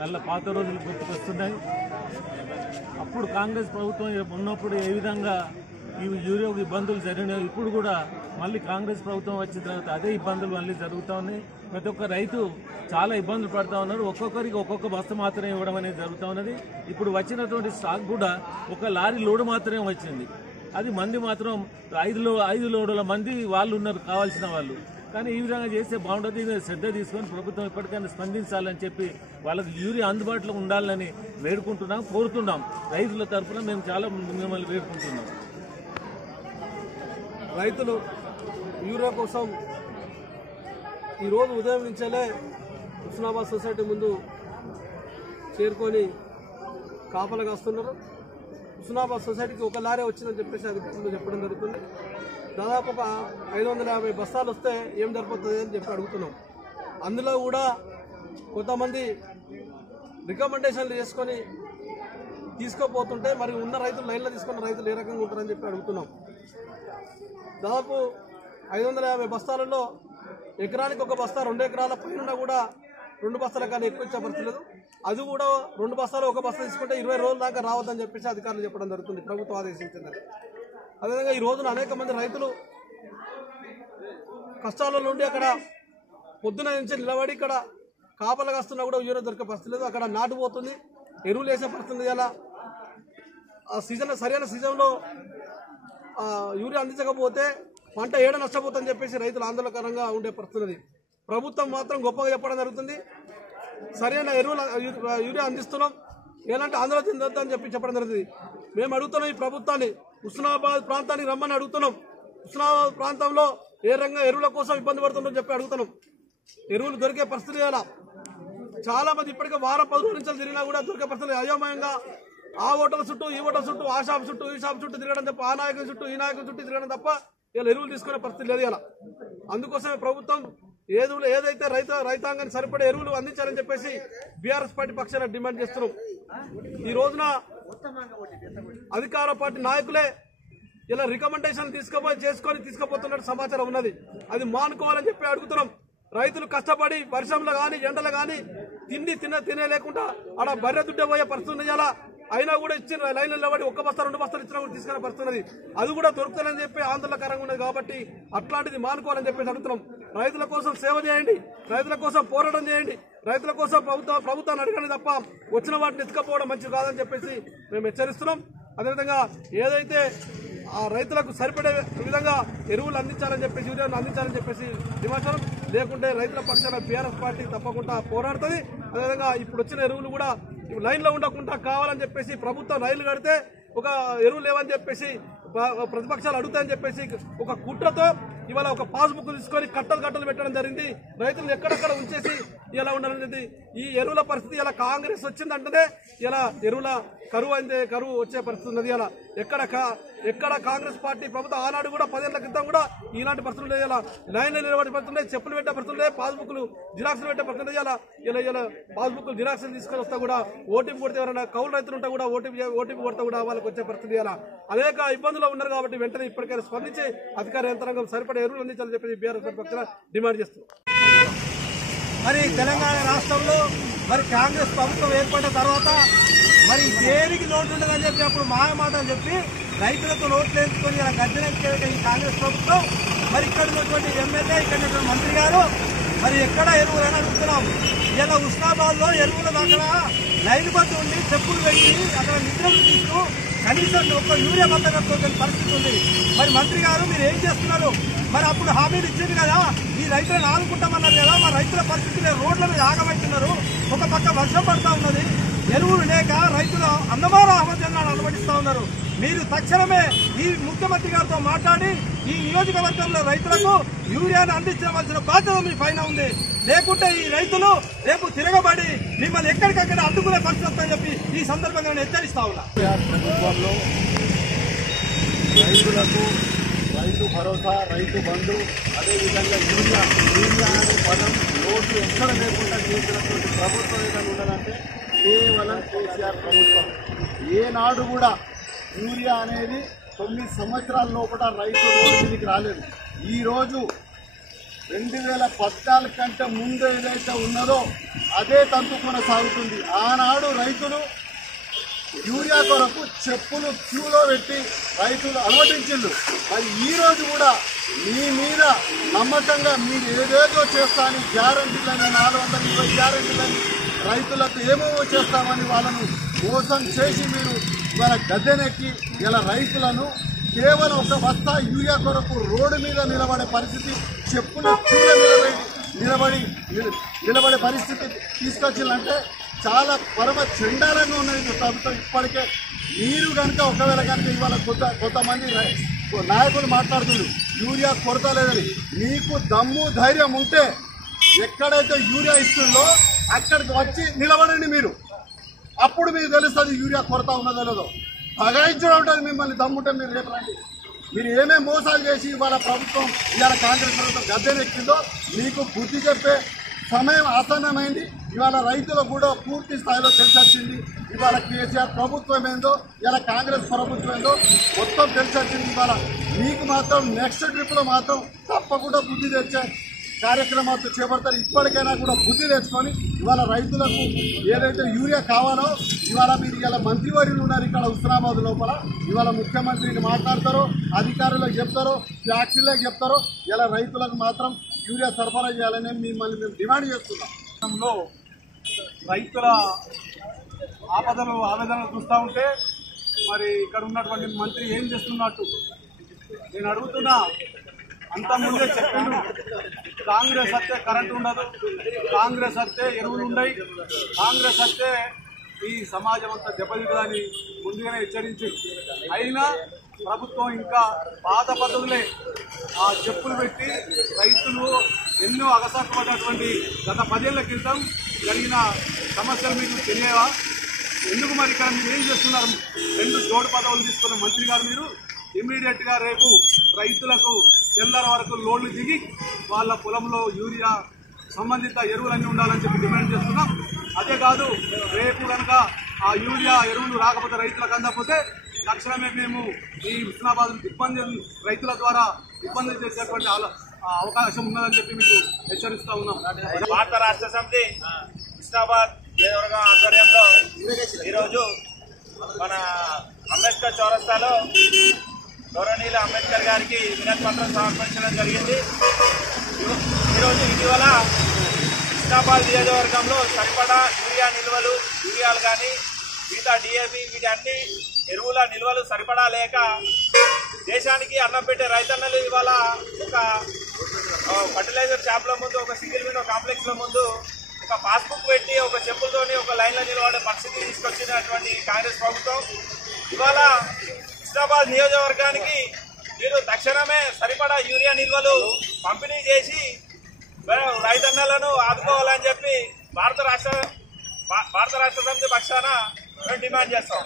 వాళ్ళ పాత రోజులు గుర్తుకొస్తున్నాయి. అప్పుడు కాంగ్రెస్ ప్రభుత్వం ఉన్నప్పుడు ఏ విధంగా ఈ యూరియాకు ఇబ్బందులు జరిగినాయి, ఇప్పుడు కూడా మళ్ళీ కాంగ్రెస్ ప్రభుత్వం వచ్చిన తర్వాత అదే ఇబ్బందులు మళ్ళీ జరుగుతూ ఉన్నాయి. ప్రతి ఒక్క రైతు చాలా ఇబ్బందులు పడుతూ ఉన్నారు. ఒక్కొక్కరికి ఒక్కొక్క బస్తా మాత్రమే ఇవ్వడం అనేది జరుగుతూ ఉన్నది. ఇప్పుడు వచ్చినటువంటి స్టాక్ కూడా ఒక లారీ లోడు మాత్రమే వచ్చింది. అది మంది మాత్రం 5 లోడుల మంది వాళ్ళు ఉన్నారు కావాల్సిన వాళ్ళు. కానీ ఈ విధంగా చేస్తే బాగుంటుంది. శ్రద్ధ తీసుకొని ప్రభుత్వం ఇప్పటికైనా స్పందించాలని చెప్పి వాళ్ళకి యూరియా అందుబాటులో ఉండాలని వేడుకుంటున్నాం, కోరుతున్నాం. రైతుల తరఫున మేము చాలా మిమ్మల్ని వేడుకుంటున్నాం. రైతులు యూరియా కోసం ఈరోజు ఉదయం నుంచేలే హుస్నాబాద్ సొసైటీ ముందు చేరుకొని కాపలా కాస్తున్నారు. హుస్నాబాద్ సొసైటీకి ఒక లారీ వచ్చిందని చెప్పేసి అధికారులు చెప్పడం జరుగుతుంది. దాదాపు ఒక 550 బస్తాలు వస్తే ఏం సరిపోతుంది అని చెప్పి అడుగుతున్నాం. అందులో కూడా కొంతమంది రికమెండేషన్లు చేసుకొని తీసుకోపోతుంటే మరి ఉన్న రైతులు లైన్లో తీసుకున్న రైతులు ఏ రకంగా ఉంటారని చెప్పి అడుగుతున్నాం. దాదాపు 550 బస్తాలలో ఎకరానికి ఒక బస్తా, 2 ఎకరాల పైన కూడా 2 బస్తాల కానీ ఎక్కువ ఇచ్చే పరిస్థితి లేదు. అది కూడా 2 బస్తాలు ఒక బస్తా తీసుకుంటే 20 రోజుల దాకా రావద్దని చెప్పేసి అధికారులు చెప్పడం జరుగుతుంది, ప్రభుత్వం ఆదేశించిందని. అదేవిధంగా ఈ రోజున అనేక మంది రైతులు కష్టాల నుండి అక్కడ పొద్దున నుంచి నిలబడి ఇక్కడ కాపలా కాస్తున్నా కూడా యూరియా దొరికే పరిస్థితి లేదు. అక్కడ నాటుపోతుంది, ఎరువులు వేసే పరిస్థితి. ఇలా ఆ సీజన్ సరైన సీజన్లో యూరియా అందించకపోతే పంట ఏడ నష్టపోతుందని చెప్పేసి రైతులు ఆందోళనకరంగా ఉండే పరిస్థితి. ప్రభుత్వం మాత్రం గొప్పగా చెప్పడం జరుగుతుంది, సరైన ఎరువులు యూరియా అందిస్తున్నాం, ఎలాంటి ఆందోళన చెందొద్దని చెప్పడం జరుగుతుంది. మేము అడుగుతున్నాం ఈ ప్రభుత్వాన్ని, హుస్నాబాద్ ప్రాంతానికి రమ్మని అడుగుతున్నాం. హుస్నాబాద్ ప్రాంతంలో ఏ రంగా ఎరువుల కోసం ఇబ్బంది పడుతుందని చెప్పి అడుగుతున్నాం. ఎరువులు దొరికే పరిస్థితి ఎలా? చాలా మంది ఇప్పటికే వారం 10 రోజుల నుంచి తిరిగినా కూడా దొరికే పరిస్థితి. అయోమయంగా ఆ హోటల్ చుట్టూ, ఈ హోటల్ చుట్టూ, ఆ షాప్ చుట్టూ, ఈ షాప్ చుట్టూ తిరగడం తప్ప, ఆ నాయకుల చుట్టూ, ఈ నాయకుల చుట్టూ తిరగడం తప్ప ఇలా ఎరువులు తీసుకునే పరిస్థితి లేదు. ఇలా అందుకోసమే ప్రభుత్వం ఏదైతే రైతాంగానికి సరిపడే ఎరువులు అందించాలని చెప్పేసి బీఆర్ఎస్ పార్టీ పక్షాన డిమాండ్ చేస్తున్నాం. ఈ రోజున అధికార పార్టీ నాయకులే ఇలా రికమెండేషన్ తీసుకుపోతున్నట్టు సమాచారం ఉన్నది. అది మానుకోవాలని చెప్పి అడుగుతున్నాం. రైతులు కష్టపడి వర్షంలో కానీ ఎండలు కానీ తినలేకుండా ఆడ బర్రె దుడ్డ పోయే పరిస్థితి ఇలా అయినా కూడా ఇచ్చిన లైన్లో నిలబడి 1 బస్తా 2 బస్తాలు ఇచ్చినా కూడా తీసుకునే పరిస్థితున్నది. అది కూడా దొరుకుతుందని చెప్పి ఆందోళనకరంగా ఉన్నది. కాబట్టి అట్లాంటిది మానుకోవాలని చెప్పేసి అడుగుతున్నాం. రైతుల కోసం సేవ చేయండి, రైతుల కోసం పోరాటం చేయండి, రైతుల కోసం ప్రభుత్వాన్ని అడగండి తప్ప వచ్చిన వాటిని ఎత్తుకపోవడం మంచిది కాదని చెప్పేసి మేము హెచ్చరిస్తున్నాం. అదేవిధంగా ఏదైతే ఆ రైతులకు సరిపడే విధంగా ఎరువులు అందించాలని చెప్పేసి, యూరియాను అందించాలని చెప్పేసి డిమాండ్. లేకుంటే రైతుల పక్షాన బీఆర్ఎస్ పార్టీ తప్పకుండా పోరాడుతుంది. అదేవిధంగా ఇప్పుడు వచ్చిన ఎరువులు కూడా లైన్లో ఉండకుండా కావాలని చెప్పేసి ప్రభుత్వం రైలు కడితే ఒక ఎరువులు లేవని చెప్పేసి ప్రతిపక్షాలు అడుగుతాయని చెప్పేసి ఒక కుట్రతో ఇవాళ ఒక పాస్బుక్ తీసుకొని కట్టలు పెట్టడం జరిగింది. రైతులు ఎక్కడెక్కడ ఉంచేసి ఇలా ఉండాలనేది ఈ ఎరువుల పరిస్థితి. ఇలా కాంగ్రెస్ వచ్చిందంటేనే ఇలా ఎరువుల కరువు వచ్చే పరిస్థితి ఉన్నది. ఇలా ఎక్కడ కాంగ్రెస్ పార్టీ ప్రభుత్వం ఆనాడు కూడా 10 ఏళ్ల క్రితం కూడా ఇలాంటి పరిస్థితులు ఇలా లైన్లో నిలబడి పడుతున్నాయి, చెప్పులు పెట్టే పరిస్థితులే, పాస్బుక్లు జిరాక్స్లు పెట్టే పరిస్థితులు. ఇలా పాస్బుక్లు జిరాక్స్లు తీసుకొని వస్తా కూడా ఓటీపీ కొడితే ఎవరైనా కౌలు రైతులు ఉంటా కూడా ఓటీపీ కొడితే కూడా వాళ్ళకి వచ్చే పరిస్థితి. ఇలా అనేక ఇబ్బందులు ఉన్నారు. కాబట్టి వెంటనే ఇప్పటికైనా స్పందించి అధికార యంత్రాంగం సరిపడే ఎరువులు అందించాలని చెప్పి బీఆర్ఎస్ పక్షాన డిమాండ్ చేస్తున్నాం. మరి తెలంగాణ రాష్ట్రంలో మరి కాంగ్రెస్ ప్రభుత్వం ఏర్పడిన తర్వాత మరి దేనికి లోటు ఉండదని చెప్పి అప్పుడు మాటలు చెప్పి రైతులతో నోట్లు వేసుకొని ఇలా గద్దెనెక్కే ఈ కాంగ్రెస్ ప్రభుత్వం మరి ఇక్కడ ఉన్నటువంటి ఎమ్మెల్యే, ఇక్కడ ఉన్నటువంటి మంత్రి గారు మరి ఎక్కడ ఎరువులని అడుగుతున్నాం. ఇలా హుస్నాబాద్లో ఎరువుల అక్కడ లైన్ బద్ద ఉండి చెప్పులు పెట్టి అక్కడ నిద్రలు తీస్తూ కనీసం ఒక యూరియా బద్ద కట్టుకోని పరిస్థితి ఉంది. మరి మంత్రి గారు మీరు ఏం చేస్తున్నారు? మరి అప్పుడు హామీలు ఇచ్చింది కదా, ఈ రైతులను ఆదుకుంటామన్నారు కదా, మరి రైతుల పరిస్థితులు రోడ్ల మీద ఆగబెట్టున్నారు. ఒక పక్క వర్షం పడతా ఉన్నది, ఎరువులు లేక రైతులు అందమాన ఆహ్వానాలు అనుమతిస్తూ ఉన్నారు. మీరు తక్షణమే ఈ ముఖ్యమంత్రి గారితో మాట్లాడి ఈ నియోజకవర్గంలో రైతులకు యూరియాను అందించవలసిన బాధ్యత మీ పైన ఉంది. లేకుంటే ఈ రైతులు రేపు తిరగబడి మిమ్మల్ని ఎక్కడికక్కడ అడ్డుకునే పరిస్థితి వస్తుందని చెప్పి ఈ సందర్భంగా నేను హెచ్చరిస్తా ఉన్నా. ప్రభుత్వంలో రైతులకు రైతు భరోసా, రైతు బంధు, అదేవిధంగా యూరియా అనే పదం నోటు ఎక్కడ లేకుండా చేసినటువంటి ప్రభుత్వం ఏదైనా ఉన్నదంటే కేవలం కేసీఆర్ ప్రభుత్వం. ఏనాడు కూడా యూరియా అనేది 9 సంవత్సరాల లోపల రైతు రోడ్డు మీదకి రాలేదు. ఈరోజు 2014 కంటే ముందు ఏదైతే ఉన్నదో అదే తంతు కొనసాగుతుంది. ఆనాడు రైతులు యూరియా కొరకు చెప్పులు క్యూలో పెట్టి రైతులు అలవటించిండ్రు. మరి ఈరోజు కూడా మీ మీద నమ్మకంగా మీరు ఏదేదో చేస్తా అని గ్యారంటీలని 420 గ్యారంటీలని రైతులకు ఏమేమో చేస్తామని వాళ్ళను మోసం చేసి మీరు ఇవాళ గద్దెనెక్కి ఇలా రైతులను కేవలం ఒక బస్తా యూరియా కొరకు రోడ్డు మీద నిలబడే పరిస్థితి, చెప్పులు క్యూలో నిలబడే పరిస్థితి తీసుకొచ్చిందంటే చాలా పరమ చండాలంగా ఉన్నది ప్రభుత్వం. ఇప్పటికే మీరు కనుక ఒకవేళ కనుక ఇవాళ కొంతమంది నాయకులు మాట్లాడుతున్నారు యూరియా కొరత లేదని. మీకు దమ్ము ధైర్యం ఉంటే ఎక్కడైతే యూరియా ఇస్తుందో అక్కడికి వచ్చి నిలబడండి మీరు. అప్పుడు మీకు తెలుస్తుంది యూరియా కొరత ఉన్నదో లేదో. బగాయించడం ఉంటుంది మిమ్మల్ని దమ్ముంటే మీరు రేపు రండి. మీరు ఏమేమి మోసాలు చేసి ఇవాళ ప్రభుత్వం ఇవాళ కాంగ్రెస్ ప్రభుత్వం గద్దెనెక్కిందో మీకు బుద్ధి చెప్పే సమయం ఆసన్నమైంది. ఇవాళ రైతులకు కూడా పూర్తి స్థాయిలో తెలిసొచ్చింది. ఇవాళ కేసీఆర్ ప్రభుత్వం ఏందో, ఇలా కాంగ్రెస్ ప్రభుత్వం ఏందో మొత్తం తెలిసొచ్చింది. ఇవాళ మీకు మాత్రం నెక్స్ట్ ట్రిప్లో మాత్రం తప్పకుండా బుద్ధి తెచ్చే కార్యక్రమాలతో చేపడతారు. ఇప్పటికైనా కూడా బుద్ధి తెచ్చుకొని ఇవాళ రైతులకు ఏదైతే యూరియా కావాలో ఇవాళ మీరు ఇలా మంత్రివర్యులు ఉన్నారు ఇక్కడ హుస్నాబాద్ లోపల. ఇవాళ ముఖ్యమంత్రికి మాట్లాడతారో, అధికారులకు చెప్తారో, ఫ్యాక్టరీలకు చెప్తారో, ఇలా రైతులకు మాత్రం యూరియా సరఫరా చేయాలని మిమ్మల్ని మేము డిమాండ్ చేస్తున్నాం. రైతుల ఆపదలు ఆవేదనలు చూస్తూ ఉంటే మరి ఇక్కడ ఉన్నటువంటి మంత్రి ఏం చేస్తున్నట్టు నేను అడుగుతున్నా. అంతకుముందే చెప్పిండు కాంగ్రెస్ వస్తే కరెంటు ఉండదు, కాంగ్రెస్ వస్తే ఎరువులు ఉండయి, కాంగ్రెస్ వస్తే ఈ సమాజం అంతా దెబ్బతింటుందని ముందుగానే హెచ్చరించి, అయినా ప్రభుత్వం ఇంకా పాత పద్ధతులే ఆ చెప్పులు పెట్టి రైతులు ఎన్నో అగసాటపడినటువంటి గత 10 ఏళ్ల క్రితం జరిగిన సమస్యలు మీకు తెలియవా? ఎందుకు మరి ఇక్కడ మీరు ఏం చేస్తున్నారు? 2 జోడు పదవులు తీసుకున్న మంత్రి గారు మీరు ఇమ్మీడియట్గా రేపు రైతులకు తెల్లర వరకు లోడ్లు దిగి వాళ్ళ పొలంలో యూరియా సంబంధిత ఎరువులన్నీ ఉండాలని చెప్పి డిమాండ్ చేస్తున్నాం. అదే కాదు, రేపు కనుక ఆ యూరియా ఎరువులు రాకపోతే రైతులకు అందకపోతే తక్షణమే మేము ఈ హుస్నాబాద్ రైతుల ద్వారా ఇబ్బంది చేసేటువంటి అవకాశం ఉన్నదని చెప్పి మీకు హెచ్చరిస్తూ ఉన్నాం. భారత రాష్ట్ర సమితి హుస్నాబాద్ నియోజకవర్గం ఆధ్వర్యంలో ఈరోజు మన అంబేద్కర్ చౌరస్తాలో గౌరవనీయులు అంబేద్కర్ గారికి వినతి పత్రం సమర్పించడం జరిగింది. ఈరోజు ఇటీవల హుస్నాబాద్ నియోజకవర్గంలో సరిపడా యూరియా నిల్వలు, యూరియాలు కానీ మిగతా డిఏపి వీటి అన్ని ఎరువుల నిల్వలు సరిపడా లేక దేశానికి అన్నం పెట్టే రైతన్నలు ఇవాళ ఒక ఫర్టిలైజర్ షాప్ల ముందు, ఒక సింగిల్ విండో కాంప్లెక్స్ల ముందు ఒక పాస్బుక్ పెట్టి ఒక చెప్పులతోని ఒక లైన్లో నిలబడే పరిస్థితి తీసుకొచ్చినటువంటి కాంగ్రెస్ ప్రభుత్వం ఇవాళ హుస్నాబాద్ నియోజకవర్గానికి మీరు తక్షణమే సరిపడా యూరియా నిల్వలు పంపిణీ చేసి రైతన్నలను ఆదుకోవాలని చెప్పి భారత రాష్ట్ర సమితి పక్షాన మేము డిమాండ్ చేస్తాం.